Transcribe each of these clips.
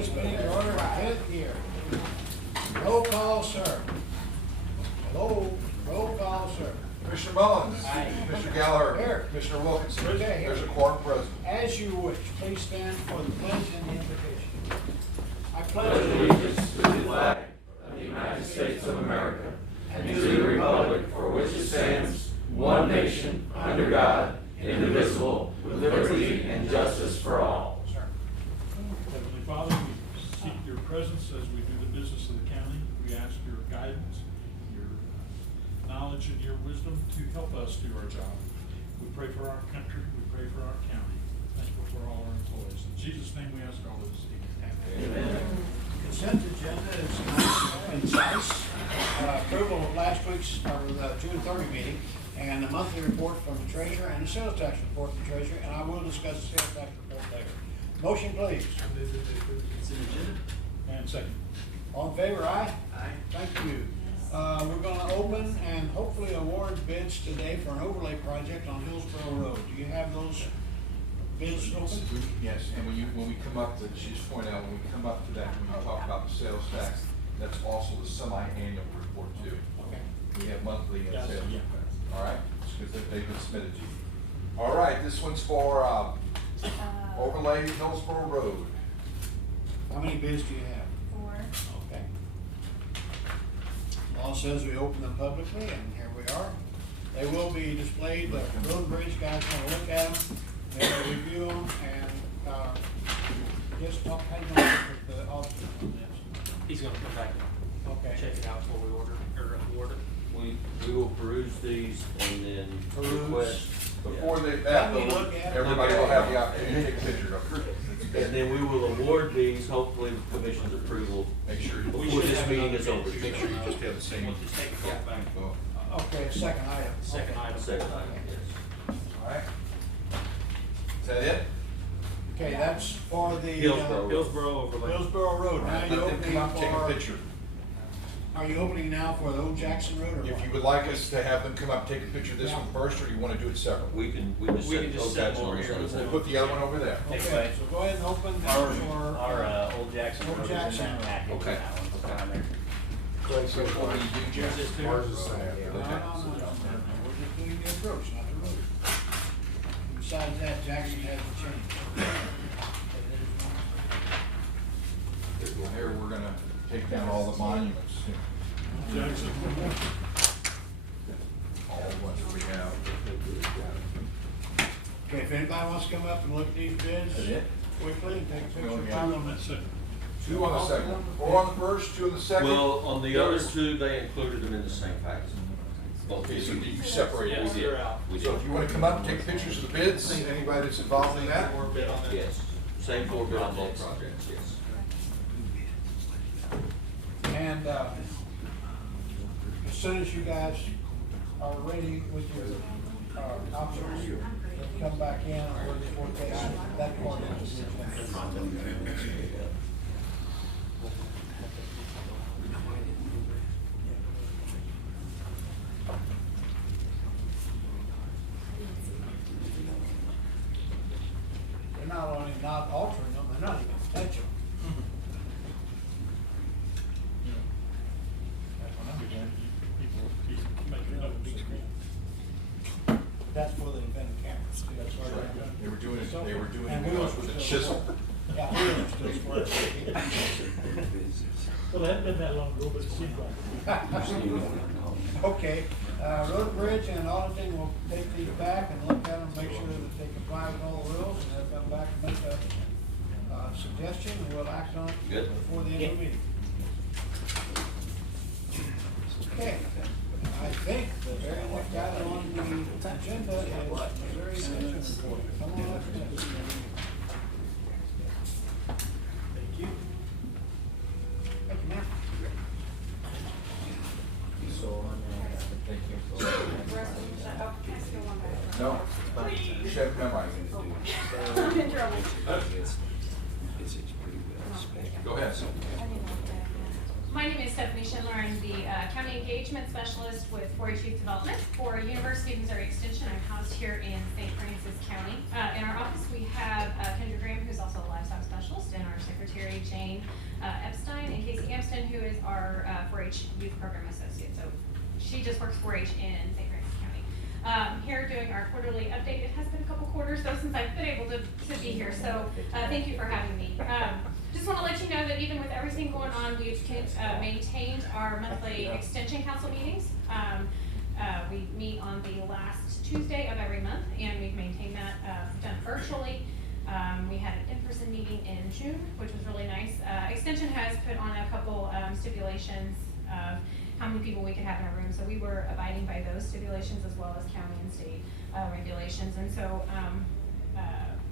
this meeting to order at 10th year. Roll call, sir. Hello, roll call, sir. Commissioner Mullins. Aye. Commissioner Gallagher. Here. Commissioner Wilkinson. Okay, here. There's a quorum present. As you wish, please stand for the pledge and the invocation. I pledge Allegiance to the flag of the United States of America and to the republic for which it stands, one nation, under God, indivisible, with liberty and justice for all. Heavenly Father, we seek your presence as we do the business of the county. We ask your guidance, your knowledge and your wisdom to help us do our job. We pray for our country, we pray for our county, thankful for all our employees. In Jesus' name we ask all of this. Amen. Consent agenda is nice and concise. Approval of last week's, or the June 30 meeting, and a monthly report from the treasurer and a sales tax report from the treasurer, and I will discuss the sales tax report later. Motion, please. And second. All in favor, aye? Aye. Thank you. We're gonna open and hopefully award bids today for an overlay project on Hillsborough Road. Do you have those bids open? Yes, and when we come up to, she just pointed out, when we come up to that, when you talk about the sales tax, that's also the semi-annual report too. Okay. We have monthly and Yes, sales. yeah. All right, because they've been submitted to you. All right, this one's for overlay Hillsborough Road. How many bids do you have? 4. Okay. Law says we open them publicly, and here we are. They will be displayed, the road and bridge guys want to look at them, they'll review them, and, just talk, how you gonna work with the officer on this? He's gonna come back and Okay. check it out before we order, or award it. We will peruse these and then Peruse. request. Before they, Let me look at it. everybody will have the opportunity to take a picture of it. And then we will award these, hopefully with commission's approval, Make sure, before this meeting is over. make sure you just have the same. We'll just take it all back. Okay, second item. Second Okay. item. Second item, yes. All right. Is that it? Okay, that's for the. Hillsborough. Hillsborough overlay. Hillsborough Road. All Now right, you let them come opening up, take a for, picture. are you opening now for the Old Jackson Road or what? If you would like us to have them come up, take a picture of this one first, or you want to do it separately? We can We can set just Old set Jackson them over on here. the We'll side. put the other one over there. Okay, so go ahead and open that for. Our Old Jackson Old Road is in Jackson that Road. package. Okay. That one's down there. So what do you do, Jeff? Yours is too? Ours is the same. No, Okay. we're just doing the approach, not the road. Besides that, Jackson has a change. Here, we're gonna take down all the monuments, Jackson. all what we have. Okay, if anybody wants to come up and look at these bids Is that it? quickly and take a We only picture. got Two on that second. 2 on the second, 4 on the first, 2 on the second. Well, on the other two, they included them in the same package. Both Okay, these. so you separated. Yes, We did. they're out. We So did. if you wanna come up and take pictures of the bids, anybody that's involved in that? More bid on that. Yes, same four bid on both projects, yes. And, as soon as you guys are ready with your, options, then come back in and we'll just work that part into the agenda. They're not only not altering them, they're not even touching them. People making notes. That's for the invented cameras. That's where they're done. They were doing it, And with wheels a still chisel. square. Yeah, wheels still square. Well, it hadn't been that long ago, but it seemed like. Okay, road and bridge and auditing will take these back and look at them, make sure that they comply with all the rules, and they'll come back and make a, suggestion, and we'll act on it Good. before the end of the meeting. Okay, I think the very next item on the agenda is Missouri Commission report. Come on up here. Thank you. Thank you, ma'am. No, Chef, come on. Go ahead. My name is Stephanie Schindler. I'm the County Engagement Specialist with 4-H Youth Development for University of Missouri Extension. I'm housed here in St. Francis County. In our office, we have Kendra Graham, who's also a livestock specialist, and our secretary, Mary Jane Epstein and Casey Amston, who is our 4-H Youth Program Associate. So she just works 4-H in St. Francis County. Here doing our quarterly update. It has been a couple quarters though since I've been able to be here, so thank you for having me. Just want to let you know that even with everything going on, we've maintained our monthly extension council meetings. We meet on the last Tuesday of every month, and we've maintained that done virtually. We had an in-person meeting in June, which was really nice. Extension has put on a couple stipulations of how many people we could have in a room, so we were abiding by those stipulations as well as county and state regulations, and so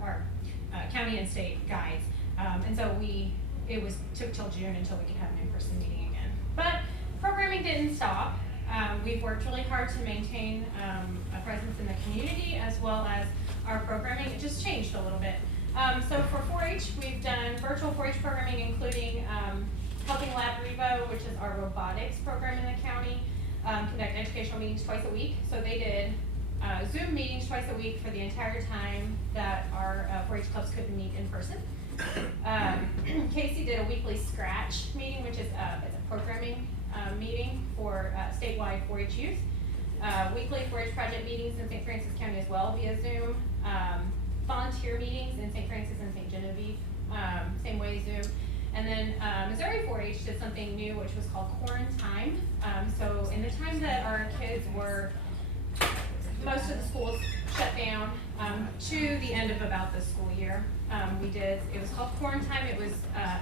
our county and state guides. And so it took till June until we could have an in-person meeting again. But programming didn't stop. We've worked really hard to maintain a presence in the community as well as our programming. It just changed a little bit. So for 4-H, we've done virtual 4-H programming, including Helping Lab Revo, which is our robotics program in the county, conduct educational meetings twice a week. So they did Zoom meetings twice a week for the entire time that our 4-H clubs couldn't meet in person. Casey did a weekly Scratch meeting, which is it's a programming meeting for statewide 4-H youth. Weekly 4-H project meetings in St. Francis County as well via Zoom. Volunteer meetings in St. Francis and St. Genevieve, same way Zoom. And then Missouri 4-H did something new, which was called Quarantine. So in the time that our kids were, most of the schools shut down to the end of about the school year. It was called Quarantine. It was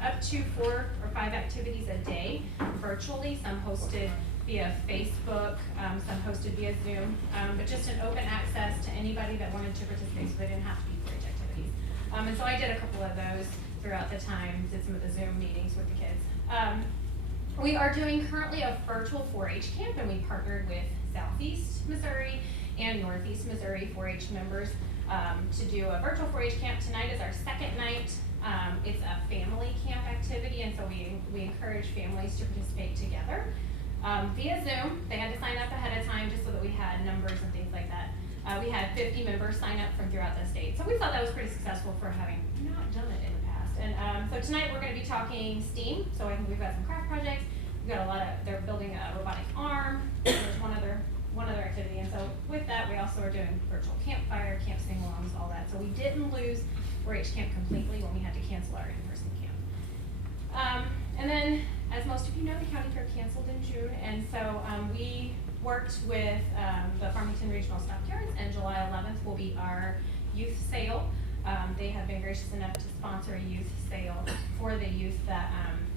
up to 4 or 5 activities a day virtually, some hosted via Facebook, some hosted via Zoom, but just an open access to anybody that wanted to participate, so they didn't have to be 4-H activities. And so I did a couple of those throughout the time, did some of the Zoom meetings with the kids. We are doing currently a virtual 4-H camp, and we partnered with Southeast Missouri and Northeast Missouri 4-H members to do a virtual 4-H camp. Tonight is our second night. It's a family camp activity, and so we encourage families to participate together via Zoom. They had to sign up ahead of time just so that we had numbers and things like that. We had 50 members sign up from throughout the state, so we thought that was pretty successful for having not done it in the past. And so tonight we're going to be talking STEAM. So I think we've got some craft projects. We've got they're building a robotic arm. There's one other activity, and so with that we also are doing virtual campfire, camp sing-alongs, all that. So we didn't lose 4-H camp completely when we had to cancel our in-person camp. And then, as most of you know, the county fair canceled in June, and so we worked with the Farmington Regional Stockyards, and July 11th will be our youth sale. They have been gracious enough to sponsor a youth sale for the youth that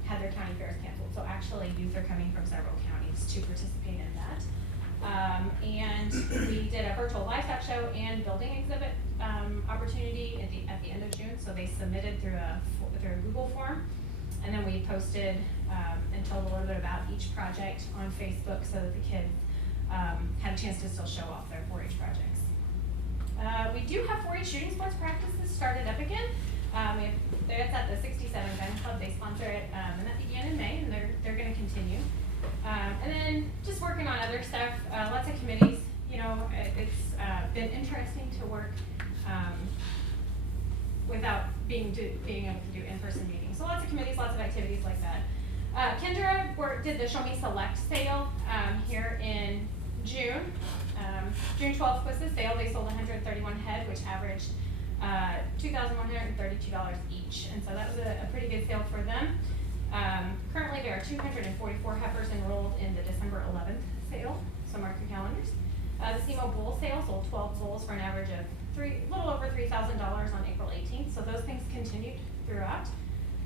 had their county fairs canceled. So actually, youth are coming from several counties to participate in that. And we did a virtual livestock show and building exhibit opportunity at the end of June. So they submitted through a Google form, and then we posted and told a little bit about each project on Facebook so that the kids had a chance to still show off their 4-H projects. We do have 4-H shooting sports practices started up again. It's at the 67 Gun Club. They sponsor it, and that began in May, and they're going to continue. And then just working on other stuff, lots of committees. You know, it's been interesting to work without being able to do in-person meetings. So lots of committees, lots of activities like that. Kendra did the Show Me Select sale here in June. June 12th was the sale. They sold 131 head, which averaged $2,132 each, and so that was a pretty good sale for them. Currently, there are 244 heifers enrolled in the December 11th sale, so mark your calendars. The SEMO bull sale sold 12 bulls for an average of little over $3,000 on April 18th, so those things continued throughout.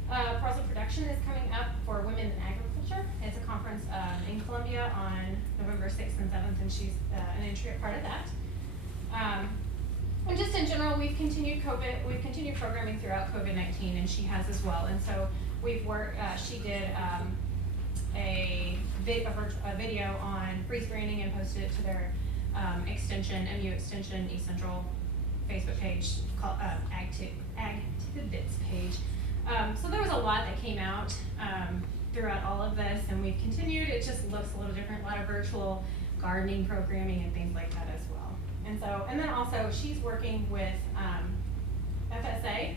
Pearls of Production is coming up for Women in Agriculture. It's a conference in Columbia on November 6th and 7th, and she's an intricate part of that. And just in general, we've continued programming throughout COVID-19, and she has as well. And so we've worked. She did a video on freeze branding and posted it to their MU Extension East Central Facebook page called Ag Tidbits page. So there was a lot that came out throughout all of this, and we've continued. It just looks a little different, a lot of virtual gardening programming and things like that as well. And then also she's working with FSA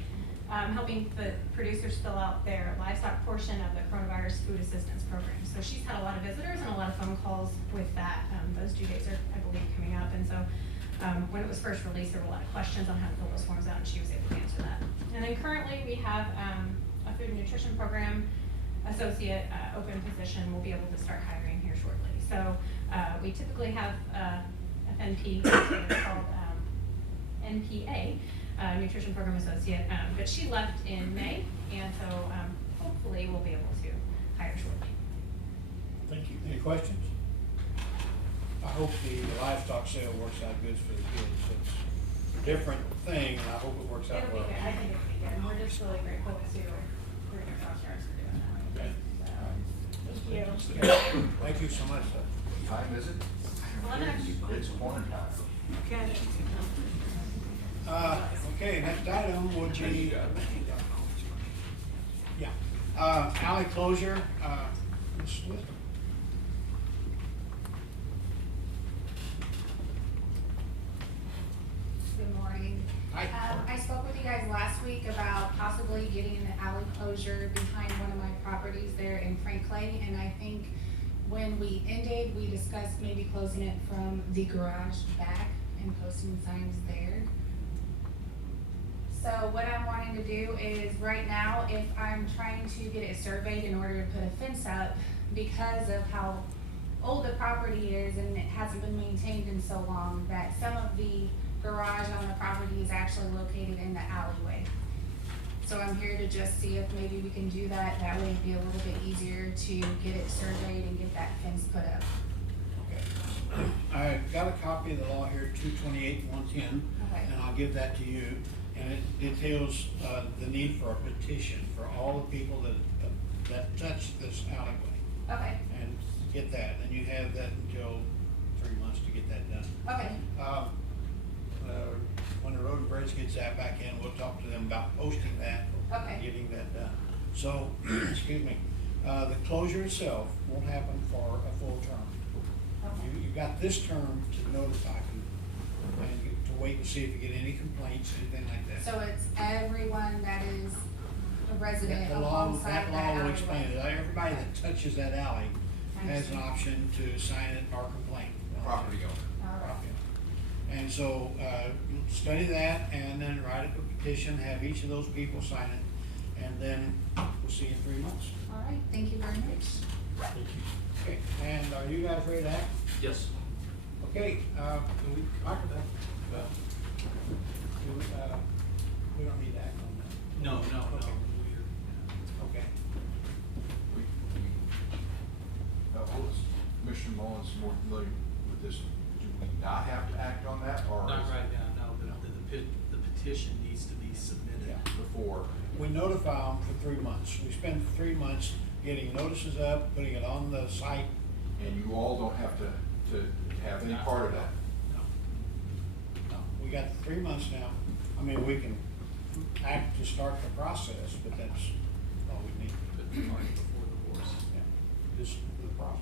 helping the producers fill out their livestock portion of the coronavirus food assistance program. So she's had a lot of visitors and a lot of phone calls with that. Those due dates are, I believe, coming up. And so when it was first released, there were a lot of questions on how to fill those forms out, and she was able to answer that. And then currently we have a food and nutrition program associate open position. We'll be able to start hiring here shortly. So we typically have FNP, it's called NPA, Nutrition Program Associate, but she left in May, and so hopefully we'll be able to hire shortly. Thank you. Any questions? I hope the livestock sale works out good for the kids. It's a different thing, and I hope it works out It'll be well. good. I think it'll be good, and we're just really grateful to Greener Cross Yards for doing that. Okay. So, thank you. Thank you so much, sir. Time is it? 11. It's corn time. Okay, next item would be, yeah, alley closure, Ms. Smith. Good morning. Hi. I spoke with you guys last week about possibly getting an alley closure behind one of my properties there in Frank Clay, and I think when we ended, we discussed maybe closing it from the garage back and posting signs there. So what I'm wanting to do is, right now, if I'm trying to get it surveyed in order to put a fence up, because of how old the property is and it hasn't been maintained in so long, that some of the garage on the property is actually located in the alleyway. So I'm here to just see if maybe we can do that. That way it'd be a little bit easier to get it surveyed and get that fence put up. Okay. I got a copy of the law here, 228-110, Okay. and I'll give that to you. And it details the need for a petition for all the people that touch this alleyway. Okay, And get that, and you have that until 3 months to get that done. okay, When the road and bridge gets that back in, we'll talk to them about posting that. Okay. Getting that done. So, excuse me, the closure itself won't happen for a full term. okay. You got this term to notify people and to wait and see if you get any complaints, anything like that. So it's everyone that is a resident The law, alongside that that law will explain it. alleyway. Everybody that touches that alley has an option to sign it or complain. Property owner. All right. And so, study that and then write up a petition, have each of those people sign it, and then we'll see you in 3 months. All right, thank you very much. Thank you. Okay, and are you guys ready to act? Yes. Okay, microphone. We don't need to act on that. No. Okay. Okay. Commissioner Mullins more familiar with this. Do we not have to act on that, or? Not is- right now, no, the petition needs to be submitted. Yeah. Before? We notify them for 3 months. We spend 3 months getting notices up, putting it on the site. And you all don't have to have any part of that? No. No, we got 3 months now. I mean, we can act to start the process, but that's all we need. But right before the horse. Yeah, This, the process.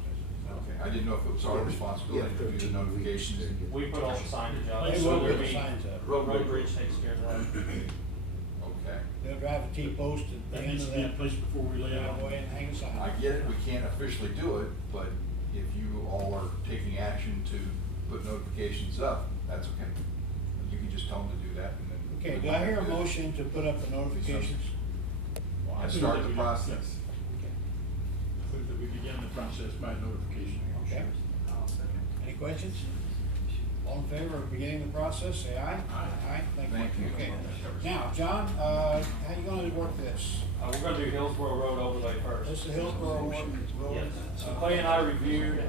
Okay, I didn't know if it was our responsibility to do the notifications. We put all the signage up. They So will there'll put the be- signs up. Road Bridge takes care of that. Okay, They'll drive a T-post at the That end needs of to be in that place before we lay out. driveway and hang a sign. I get it, we can't officially do it, but if you all are taking action to put notifications up, that's okay. You can just tell them to do that and then. Okay, do I hear a motion to put up the notifications? And start the process. Okay. I move that we begin the process by notification. Okay. Any questions? All in favor of beginning the process, say aye. Aye, thank you. Thank you. Okay. Now, John, how you gonna work this? We're gonna do Hillsborough Road overlay first. This is Hillsborough Road? Yes. So Clay and I reviewed, as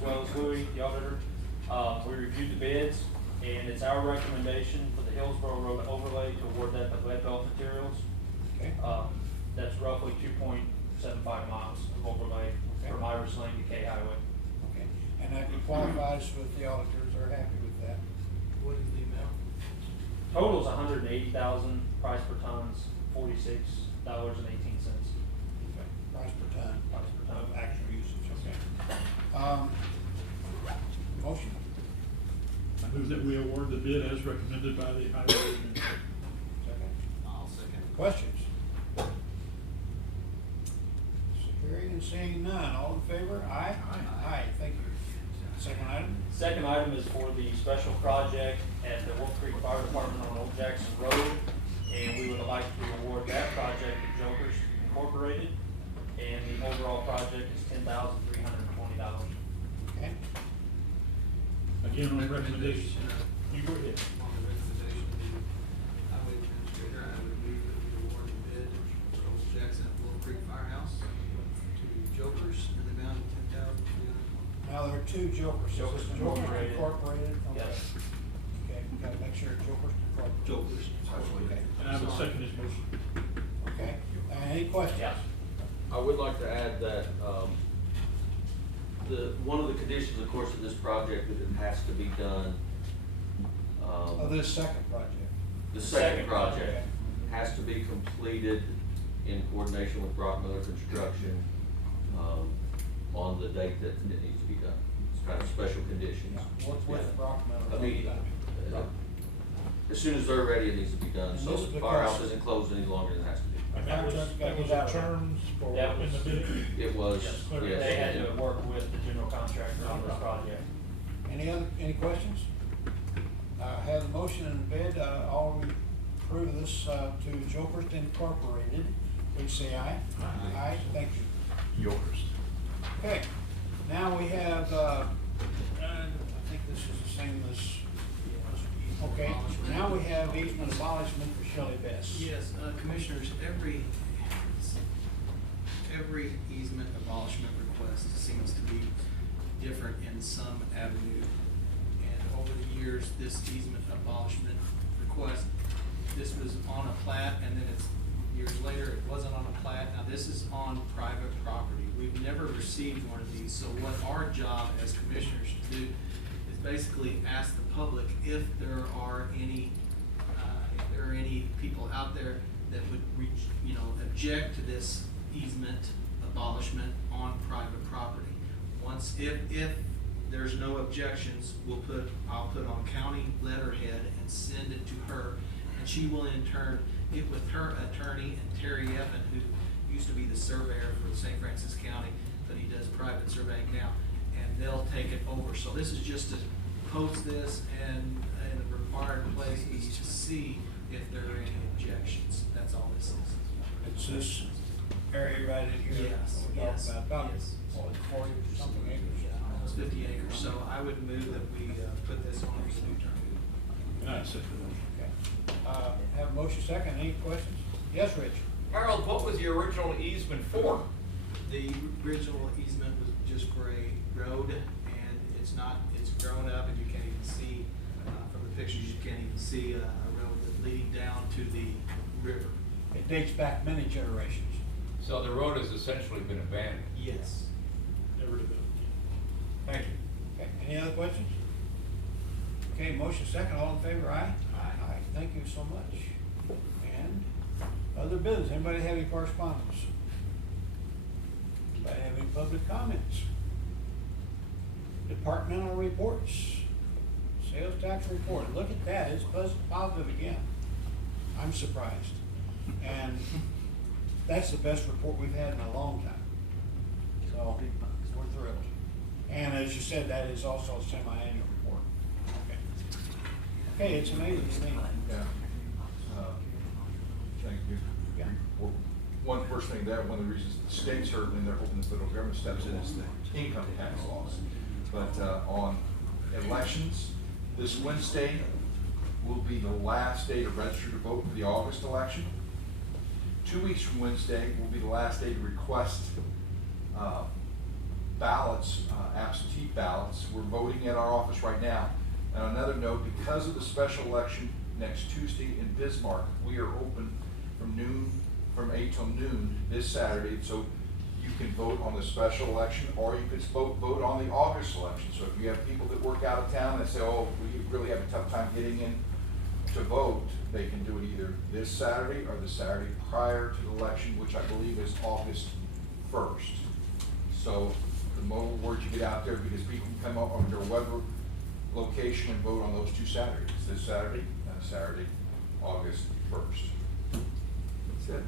well as Louis, the auditor, we reviewed the bids, and it's our recommendation for the Hillsborough Road overlay to award that to Lead Belt Materials. Okay, That's roughly 2.75 miles of overlay from Iris Lane to K Highway. okay. And that qualifies with the auditors, are happy with that. What is the amount? Total's $180,000, price per ton's $46.18. Okay. Price per ton. Price per ton. Of actual usage, okay. Motion. I move that we award the bid as recommended by the highway administrator. Second. I'll second. Questions? Hearing and seeing none, all in favor? Aye? Aye, thank you. Second item? Second item is for the special project at the Wolf Creek Fire Department on Old Jackson Road. And we would like to award that project to Jokers Incorporated. And the overall project is $10,320. Okay. Again, on recommendation, you go ahead. On the recommendation of the highway administrator, I would move that we award the bid for Old Jackson Wolf Creek Firehouse to Jokers in the amount of $10,320. Now, there are two Jokers. Is Jokers this Incorporated. Incorporated? Okay. Yes. Okay, we gotta make sure Jokers Incorporated. Jokers. Okay. And I would second his motion. Okay, any questions? Yes. I would like to add that, one of the conditions, of course, of this project, that it has to be done, Of this second project? the Second second project project. has to be completed in coordination with Brock Miller Construction, on the date that it needs to be done. It's kind of special conditions. What's with Yeah. Brock Miller? Immediately. As soon as they're ready, it needs to be done, And so this is the firehouse because- isn't closed any longer than it has to be. And that was the terms for That in the was- bid. It was, Yes. yes. They had to work with the general contractor on this project. Any questions? Have the motion and bid, all approve of this, to Jokers Incorporated, please say aye. Aye. Aye, thank you. Yours. Okay, now we have, I think this is the same as, okay, now we have easement abolishment for Shelley Best. Yes, Commissioners, every easement abolishment request seems to be different in some avenue. And over the years, this easement abolishment request, this was on a plat, and then years later, it wasn't on a plat. Now, this is on private property. We've never received one of these, so what our job as commissioners to do is basically ask the public if there are any people out there that would object to this easement abolishment on private property. If there's no objections, I'll put on county letterhead and send it to her, and she will in turn get with her attorney and Terry Evan, who used to be the surveyor for St. Francis County, but he does private surveying now, and they'll take it over. So this is just to post this, and in the required place is to see if there are any objections. That's all this is. It's this area right in here. Yes, We're talking yes, about yes. 40 something acres. Almost 50 acres, so I would move that we put this on as a new term. And I second the motion. Okay. Have a motion second, any questions? Yes, Rich? Harold, what was the original easement for? The original easement was just for a road, and it's grown up, and you can't even see, from the pictures, you can't even see a road leading down to the river. It dates back many generations. So the road has essentially been abandoned. Yes. Never developed. Thank you. Okay, any other questions? Okay, motion second, all in favor, aye? Aye, thank you so much. And other business, anybody have any correspondence? Anybody have any public comments? Departmental reports, sales tax report, look at that, it's positive again. I'm surprised. And that's the best report we've had in a long time. So, we're thrilled. And as you said, that is also a semi-annual report. Okay. Okay, it's amazing to me. Yeah. Thank you. Yeah. Well, one first thing there, one of the reasons the state's hurting, and they're hoping the federal government steps in, is the income tax laws. But on elections, this Wednesday will be the last day to register to vote for the August election. 2 weeks from Wednesday will be the last day to request ballots, absentee ballots. We're voting at our office right now. And on another note, because of the special election next Tuesday in Bismarck, we are open from 8 till noon this Saturday. So you can vote on the special election, or you could vote on the August election. So if you have people that work out of town that say, oh, we really have a tough time getting in to vote, they can do it either this Saturday or the Saturday prior to the election, which I believe is August 1st. So the more word you get out there, because people can come up on their web location and vote on those 2 Saturdays, this Saturday and Saturday, August 1st. Good.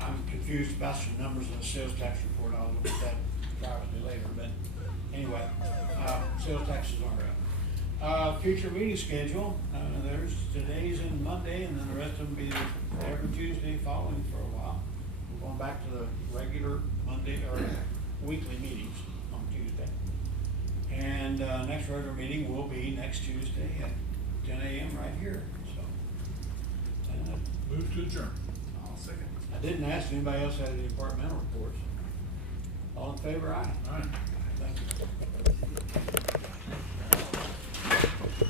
I'm confused about some numbers on the sales tax report, I'll look at that privately later, but anyway, sales taxes are up. Future meeting schedule, there's today's and Monday, and then the rest of them be every Tuesday following for a while. We're going back to the regular Monday, or weekly meetings on Tuesday. And, next regular meeting will be next Tuesday at 10 a.m. right here, so. And Move to adjourn. I'll second. I didn't ask if anybody else had any departmental reports. All in favor, aye? All right. Thank you.